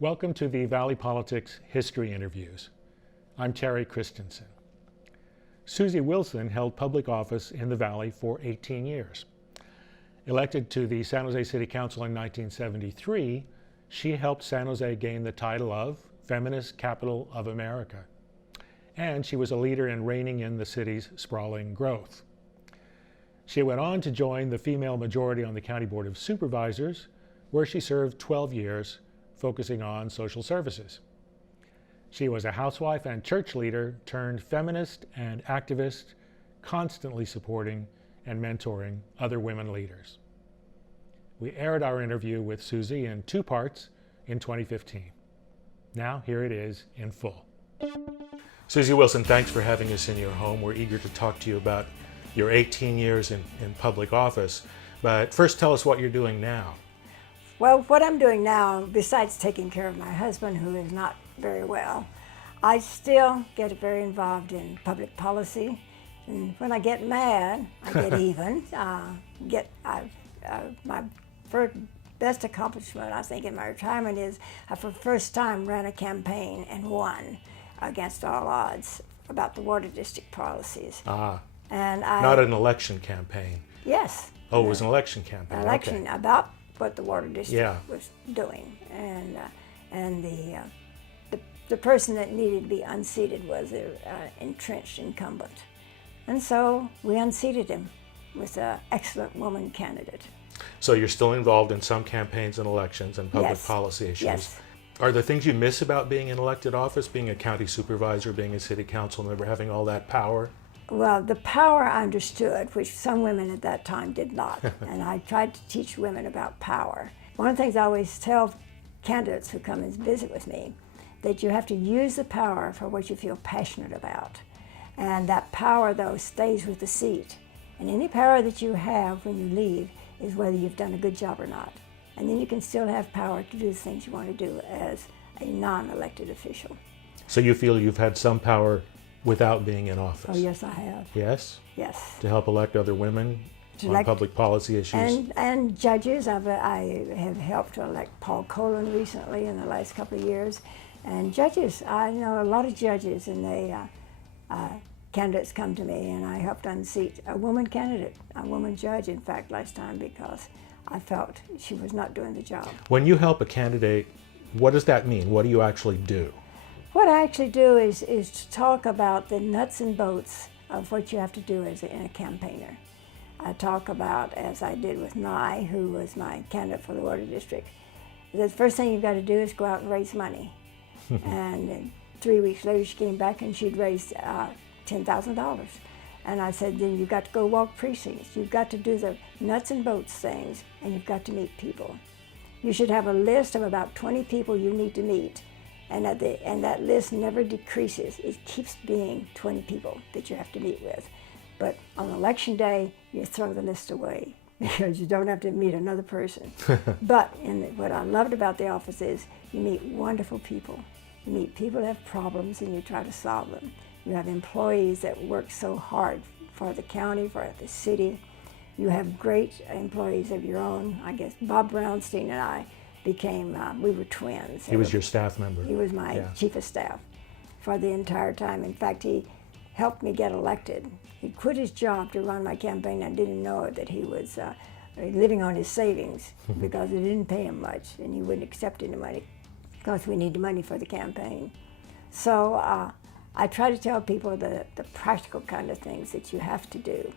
Welcome to the Valley Politics History Interviews. I'm Terry Christensen. Susie Wilson held public office in the Valley for 18 years. Elected to the San Jose City Council in 1973, she helped San Jose gain the title of Feminist Capital of America. And she was a leader in reining in the city's sprawling growth. She went on to join the female majority on the County Board of Supervisors, where she served 12 years, focusing on social services. She was a housewife and church leader turned feminist and activist, constantly supporting and mentoring other women leaders. We aired our interview with Susie in 2 parts in 2015. Now here it is in full. Susie Wilson, thanks for having us in your home. We're eager to talk to you about your 18 years in public office. But first, tell us what you're doing now. Well, what I'm doing now, besides taking care of my husband, who is not very well, I still get very involved in public policy. And when I get mad, I get even. My first best accomplishment, I think, in my retirement is I, for the first time, ran a campaign and won against all odds about the water district policies. And not an election campaign. Yes. Oh, it was an election campaign. An election about what the water district Yeah. was doing, and the person that needed to be unseated was an entrenched incumbent, and so we unseated him with an excellent woman candidate. So you're still involved in some campaigns and elections and public Yes. policy issues. Yes. Are there things you miss about being in elected office, being a county supervisor, being a city council member, having all that power? Well, the power I understood, which some women at that time did not, and I tried to teach women about power. One of the things I always tell candidates who come and visit with me, that you have to use the power for what you feel passionate about. And that power, though, stays with the seat. And any power that you have when you leave is whether you've done a good job or not. And then you can still have power to do the things you want to do as a non-elected official. So you feel you've had some power without being in office? Oh, yes, I have. Yes? Yes. To help elect other women on public policy issues? And judges. I have helped to elect Paul Colin recently in the last couple of years. And judges, I know a lot of judges, and they candidates come to me, and I helped unseat a woman candidate, a woman judge, in fact, last time, because I felt she was not doing the job. When you help a candidate, what does that mean? What do you actually do? What I actually do is to talk about the nuts and bolts of what you have to do as a campaigner. I talk about, as I did with Nye, who was my candidate for the water district, the first thing you've got to do is go out and raise money. And then 3 weeks later she came back and she'd raised $10,000. And I said, then you've got to go walk precincts. You've got to do the nuts and bolts things, and you've got to meet people. You should have a list of about 20 people you need to meet. And that list never decreases. It keeps being 20 people that you have to meet with. But on election day, you throw the list away because you don't have to meet another person. But what I loved about the office is you meet wonderful people. You meet people that have problems and you try to solve them. You have employees that work so hard for the county, for the city. You have great employees of your own. I guess Bob Brownstein and I became, we were twins. He was your staff member. He was my chief of staff for the entire time. In fact, he helped me get elected. He quit his job to run my campaign. I didn't know it, that he was living on his savings because it didn't pay him much, and he wouldn't accept any money because we needed money for the campaign. So I try to tell people the practical kind of things that you have to do,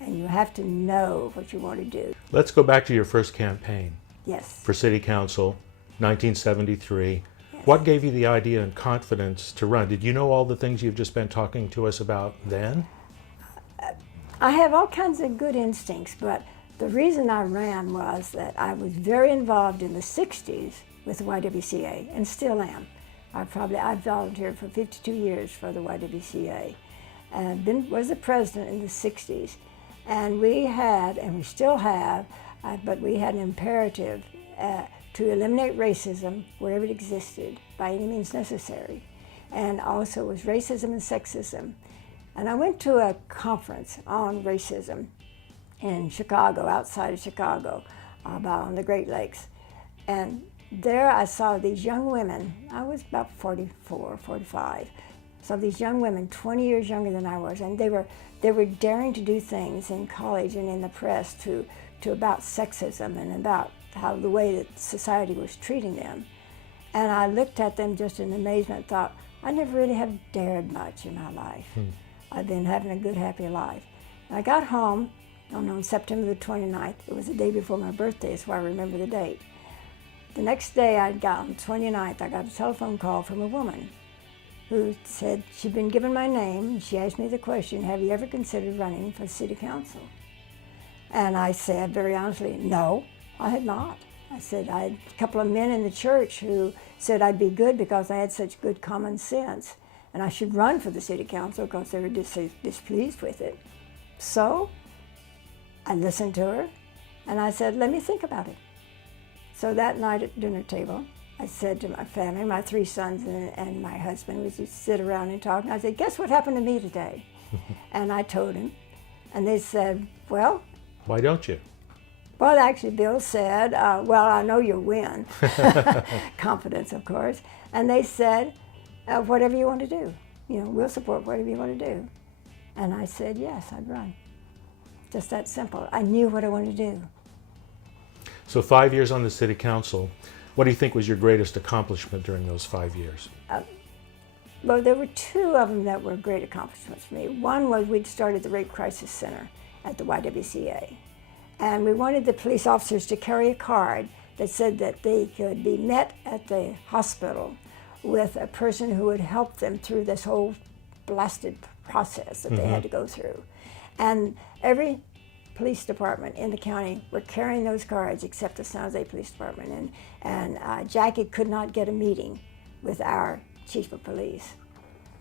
and you have to know what you want to do. Let's go back to your first campaign. Yes. For City Council, 1973. Yes. What gave you the idea and confidence to run? Did you know all the things you've just been talking to us about then? I have all kinds of good instincts, but the reason I ran was that I was very involved in the 60s with the YWCA, and still am. I volunteered for 52 years for the YWCA, and was the president in the 60s. And we had, and we still have, but we had an imperative to eliminate racism wherever it existed by any means necessary. And also was racism and sexism. And I went to a conference on racism in Chicago, outside of Chicago, about on the Great Lakes. And there I saw these young women. I was about 44, 45. So these young women, 20 years younger than I was, and they were daring to do things in college and in the press to about sexism and about how the way that society was treating them. And I looked at them just in amazement and thought, I never really have dared much in my life. I've been having a good, happy life. And I got home on September the 29th. It was the day before my birthday, so I remember the date. The next day on the 29th, I got a telephone call from a woman who said she'd been given my name, and she asked me the question, have you ever considered running for city council? And I said very honestly, no, I had not. I said I had a couple of men in the church who said I'd be good because I had such good common sense, and I should run for the city council because they were displeased with it. So I listened to her, and I said, let me think about it. So that night at the dinner table, I said to my family, my 3 sons and my husband, we just sit around and talk, and I said, guess what happened to me today? And I told him, and they said, well, why don't you? Well, actually, Bill said, well, I know you'll win. Confidence, of course. And they said, whatever you want to do. You know, we'll support whatever you want to do. And I said, yes, I'd run. Just that simple. I knew what I wanted to do. So 5 years on the city council, what do you think was your greatest accomplishment during those 5 years? Well, there were 2 of them that were great accomplishments for me. One was we'd started the Rape Crisis Center at the YWCA. And we wanted the police officers to carry a card that said that they could be met at the hospital with a person who would help them through this whole blasted process that they had to go through. And every police department in the county were carrying those cards except the San Jose Police Department. And Jackie could not get a meeting with our chief of police.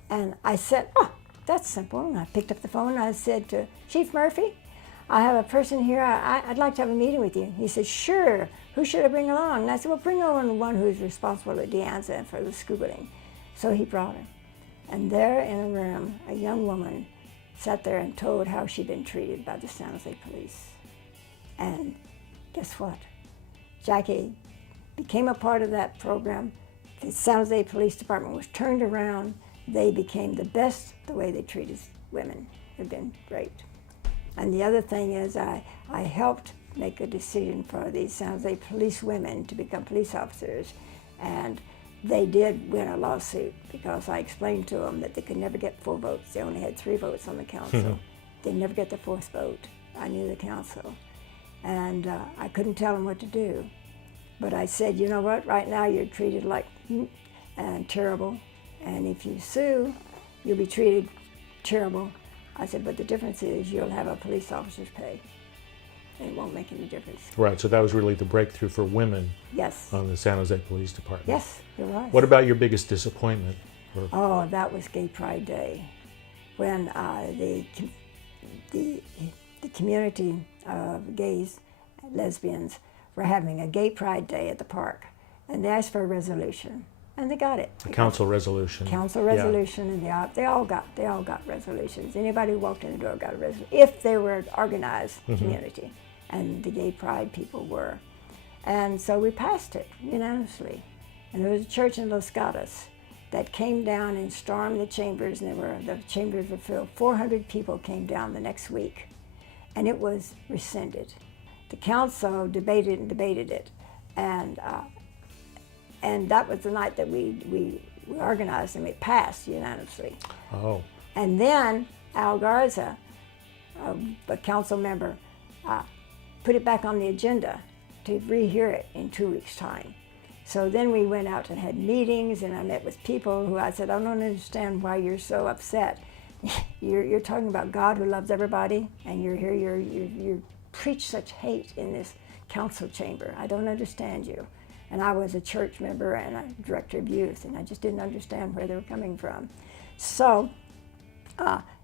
And I said, oh, that's simple. And I picked up the phone and I said to Chief Murphy, I have a person here, I'd like to have a meeting with you. He said, sure, who should I bring along? And I said, well, bring along the one who's responsible at De Anza for the schooling. So he brought her. And there in a room, a young woman sat there and told how she'd been treated by the San Jose police. And guess what? Jackie became a part of that program. The San Jose Police Department was turned around. They became the best the way they treated women. They've been great. And the other thing is I helped make a decision for these San Jose police women to become police officers. And they did win a lawsuit because I explained to them that they could never get 4 votes. They only had 3 votes on the council. They'd never get the 4th vote. I knew the council. And I couldn't tell them what to do. But I said, you know what, right now you're treated like and terrible. And if you sue, you'll be treated terrible. I said, but the difference is you'll have a police officer's pay. It won't make any difference. Right, so that was really the breakthrough for women. Yes. On the San Jose Police Department. Yes, it was. What about your biggest disappointment? Oh, that was Gay Pride Day, when the community of gays, lesbians, were having a Gay Pride Day at the park, and they asked for a resolution, and they got it. A council resolution. Council resolution, and they all got resolutions. Anybody who walked in the door got a resolution if they were an organized community, and the Gay Pride people were, and so we passed it unanimously. And there was a church in Los Gatos that came down and stormed the chambers, and the chambers were filled. 400 people came down the next week, and it was rescinded. The council debated it, and that was the night that we organized, and it passed unanimously. Oh. And then Al Garza, a council member, put it back on the agenda to rehear it in 2 weeks' time. So then we went out and had meetings, and I met with people who I said, I don't understand why you're so upset. You're talking about God who loves everybody, and you're here, you preach such hate in this council chamber. I don't understand you. And I was a church member and a director of youth, and I just didn't understand where they were coming from. So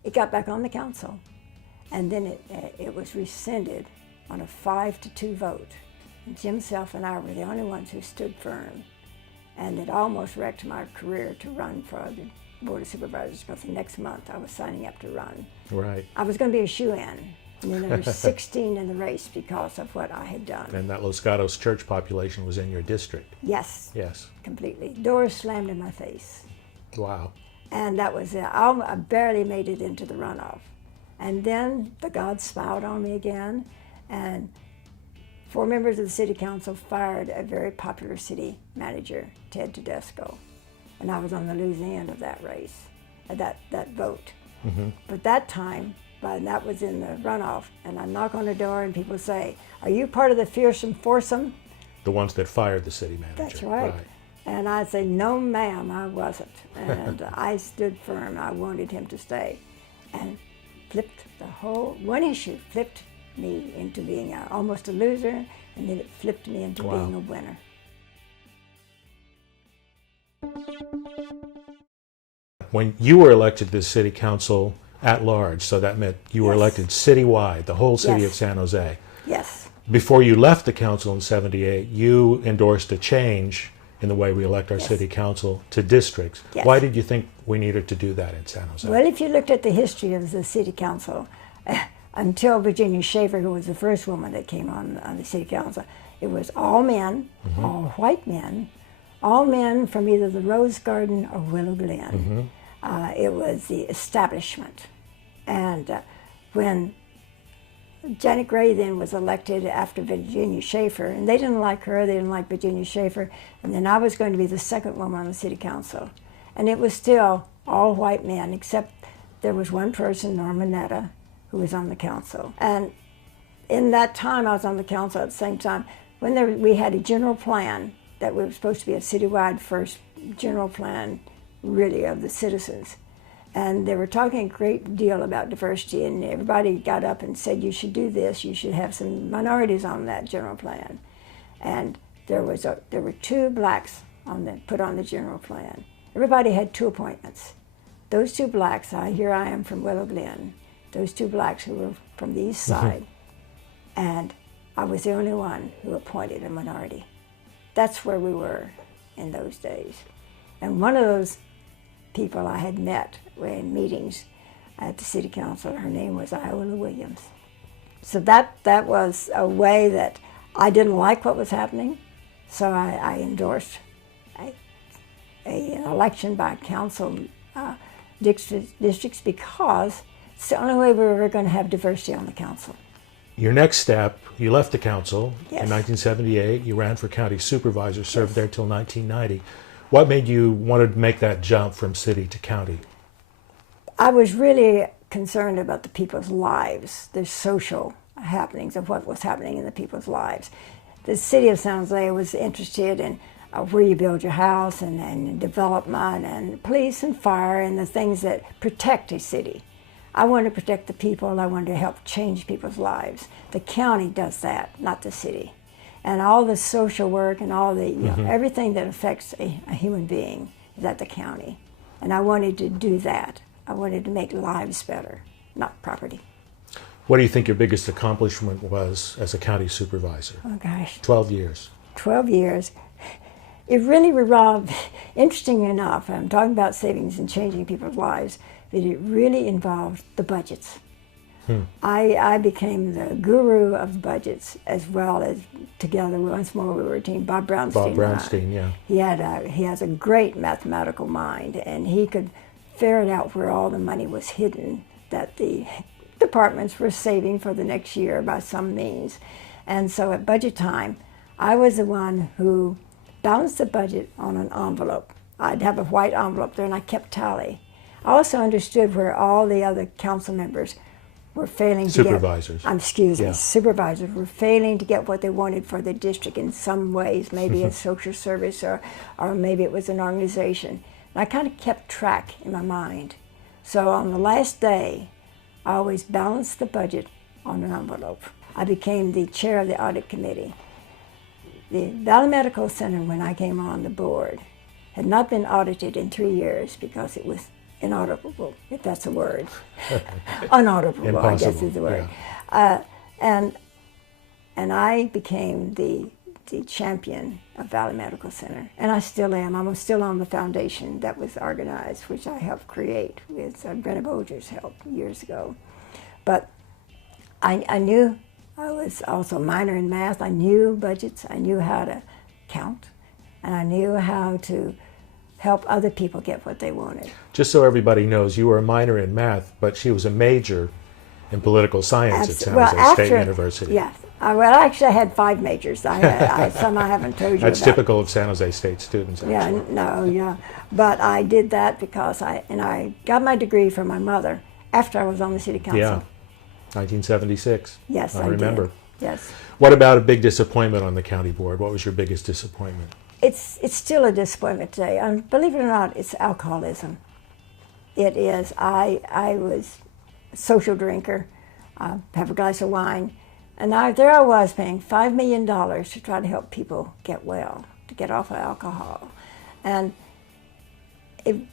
it got back on the council, and then it was rescinded on a 5-2 vote. And Jim Self and I were the only ones who stood firm. And it almost wrecked my career to run for the Board of Supervisors, because the next month I was signing up to run. Right. I was going to be a shoo-in, And then there were 16 in the race because of what I had done. And that Los Gatos church population was in your district. Yes. Yes. Completely. Doors slammed in my face. Wow. And that was it. I barely made it into the runoff. And then the gods smiled on me again, and 4 members of the city council fired a very popular city manager, Ted Tedesco. And I was on the losing end of that race, that vote. Mm-hmm. But that time, that was in the runoff, and I knock on the door and people say, "Are you part of the fearsome foursome?" The ones that fired the city manager. That's right. And I say, "No, ma'am, I wasn't." And I stood firm. I wanted him to stay. And flipped the whole, one issue flipped me into being almost a loser, and then it flipped me into being a winner. When you were elected to the city council at large, so that meant you were elected citywide, the whole city of San Jose. Yes. Before you left the council in '78, you endorsed a change in the way we elect our city council to districts. Yes. Why did you think we needed to do that in San Jose? Well, if you looked at the history of the city council, until Virginia Schaefer, who was the first woman that came on the city council, it was all men, all white men, all men from either the Rose Garden or Willow Glen. It was the establishment. And when Janet Gray then was elected after Virginia Schaefer, and they didn't like her, they didn't like Virginia Schaefer, and then I was going to be the second woman on the city council. And it was still all white men, except there was one person, Norma Netta, who was on the council. And in that time I was on the council, at the same time, when we had a general plan that we were supposed to be a citywide first general plan, really, of the citizens. And they were talking a great deal about diversity, and everybody got up and said, "You should do this, you should have some minorities on that general plan." And there were 2 blacks put on the general plan. Everybody had 2 appointments. Those 2 blacks, here I am from Willow Glen, those 2 blacks who were from the east side, and I was the only one who appointed a minority. That's where we were in those days. And one of those people I had met in meetings at the city council, her name was Iola Williams. So that was a way that I didn't like what was happening, so I endorsed an election by council districts, because it's the only way we were going to have diversity on the council. Your next step, you left the council in Yes. 1978. You ran for county supervisor, served there till 1990. What made you want to make that jump from city to county? I was really concerned about the people's lives, the social happenings of what was happening in the people's lives. The city of San Jose was interested in where you build your house and development and police and fire and the things that protect a city. I wanted to protect the people. I wanted to help change people's lives. The county does that, not the city. And all the social work and all the, everything that affects a human being is at the county. And I wanted to do that. I wanted to make lives better, not property. What do you think your biggest accomplishment was as a county supervisor? Oh gosh, 12 years. 12 years. It really revolved, interesting enough, I'm talking about savings and changing people's lives, but it really involved the budgets. I became the guru of budgets, as well as together once more we were a team. Bob Brownstein. Bob Brownstein, yeah. He has a great mathematical mind, and he could ferret out where all the money was hidden that the departments were saving for the next year by some means. And so at budget time, I was the one who balanced the budget on an envelope. I'd have a white envelope there, and I kept tally. I also understood where all the other council members were failing to Supervisors. Supervisors were failing to get what they wanted for the district in some ways, maybe a social service or maybe it was an organization. And I kind of kept track in my mind. So on the last day, I always balanced the budget on an envelope. I became the chair of the audit committee. The Valley Medical Center, when I came on the board, had not been audited in 3 years because it was inauditable, if that's a word. Unauditable, I guess is the word. Yeah. And I became the champion of Valley Medical Center, and I still am. I'm still on the foundation that was organized, which I helped create with Brenna Bolger's help years ago. But I knew. I was also a minor in math. I knew budgets. I knew how to count. And I knew how to help other people get what they wanted. Just so everybody knows, you were a minor in math, but she was a major in political science at San Jose State University. Yes. Well, actually, I had 5 majors. Some I haven't told you That's about. typical of San Jose State students, actually. Yeah, no, yeah. But I did that because I got my degree from my mother after I was on the city council. Yeah, 1976. Yes, I remember. did. Yes. What about a big disappointment on the county board? What was your biggest disappointment? It's still a disappointment today. Believe it or not, it's alcoholism. It is. I was a social drinker, have a glass of wine, and there I was paying $5 million to try to help people get well, to get off of alcohol. And I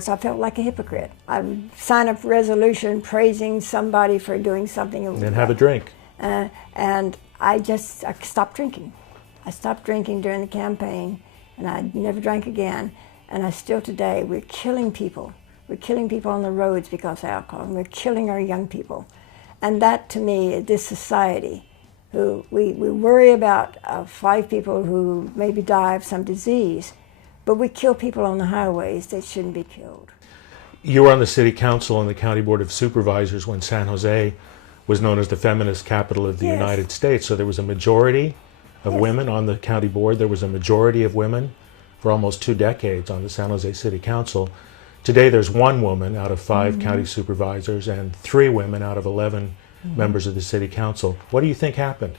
felt like a hypocrite. I would sign a resolution praising somebody for doing something. And then have a drink. And I stopped drinking. I stopped drinking during the campaign, and I never drank again. And we're killing people. We're killing people on the roads because of alcohol, and we're killing our young people. And that, to me, this society, who we worry about 5 people who maybe die of some disease, but we kill people on the highways that shouldn't be killed. You were on the city council and the county board of supervisors when San Jose was known as the feminist capital of the Yes. United States. So there was a majority of Yes. women on the county board. There was a majority of women for almost 2 decades on the San Jose City Council. Today there's 1 woman out of 5 county supervisors and 3 women out of 11 members of the city council. What do you think happened?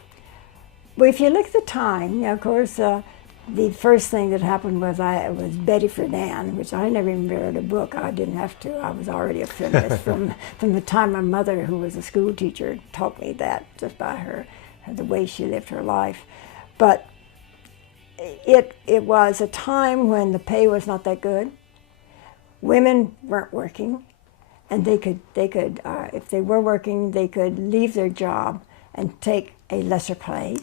Well, if you look at the time, of course, the first thing that happened was Betty Friedan, which I never even read a book. I didn't have to. I was already a feminist from the time my mother, who was a school teacher, taught me that just by the way she lived her life. But it was a time when the pay was not that good. Women weren't working, and they could if they were working, they could leave their job and take a lesser pay,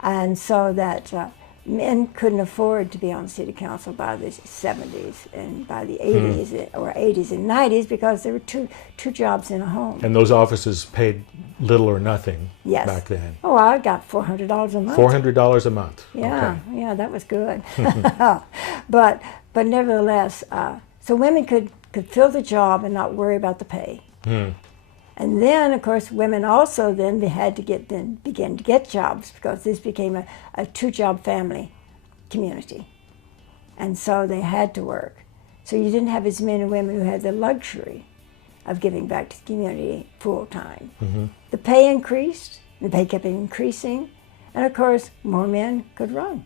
and so that men couldn't afford to be on city council by the 70s and by the 80s or 80s and 90s because there were two jobs in a home. And those offices paid little or nothing Yes. back then. Oh, I got $400 a month. $400 a month. Yeah, Okay. yeah, that was good. but nevertheless, so women could fill the job and not worry about the pay. And then, of course, women also then had to begin to get jobs because this became a 2-job family community. And so they had to work. So you didn't have as many women who had the luxury of giving back to the community full time. The pay increased, the pay kept increasing, and of course, more men could run.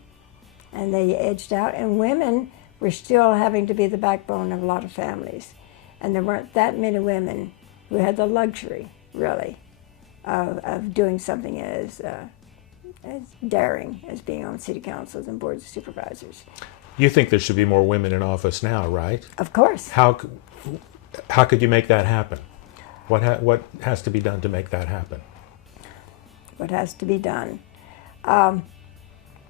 And they edged out, and women were still having to be the backbone of a lot of families. And there weren't that many women who had the luxury, really, of doing something as daring as being on city councils and boards of supervisors. You think there should be more women in office now, right? Of course. How could you make that happen? What has to be done to make that happen? What has to be done?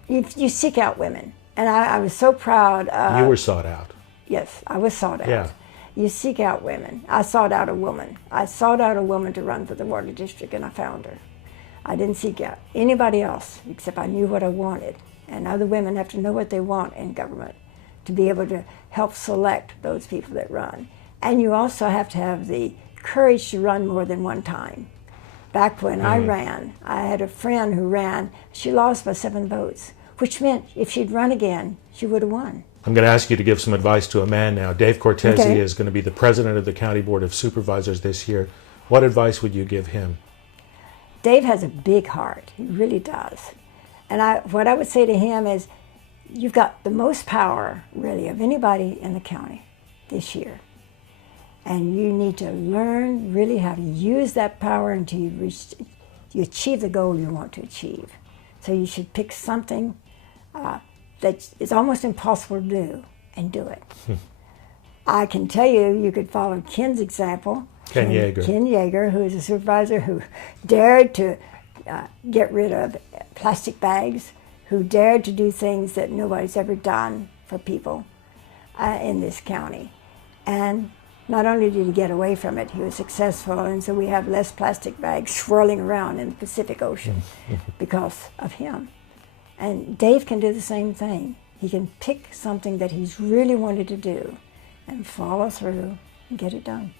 You seek out women. And I was so proud. You were sought out. Yes, I was sought out. Yeah. You seek out women. I sought out a woman. I sought out a woman to run for the water district, and I found her. I didn't seek out anybody else, except I knew what I wanted. And other women have to know what they want in government to be able to help select those people that run. And you also have to have the courage to run more than one time. Back when I ran, I had a friend who ran. She lost by 7 votes, which meant if she'd run again, she would have won. I'm going to ask you to give some advice to a man now. Dave Cortese Okay. is going to be the president of the County Board of Supervisors this year. What advice would you give him? Dave has a big heart. He really does. And what I would say to him is, you've got the most power, really, of anybody in the county this year. And you need to learn really how to use that power until you achieve the goal you want to achieve. So you should pick something that is almost impossible to do and do it. I can tell you could follow Ken's example. Ken Yeager. Ken Yeager, who is a supervisor who dared to get rid of plastic bags, who dared to do things that nobody's ever done for people in this county. And not only did he get away from it, he was successful, and so we have less plastic bags swirling around in the Pacific Ocean because of him. And Dave can do the same thing. He can pick something that he's really wanted to do and follow through and get it done.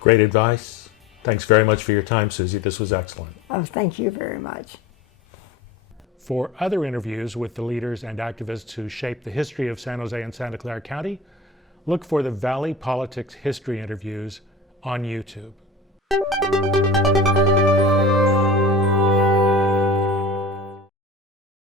Great advice. Thanks very much for your time, Susie. This was excellent. Oh, thank you very much. For other interviews with the leaders and activists who shaped the history of San Jose and Santa Clara County, look for the Valley Politics History Interviews on YouTube.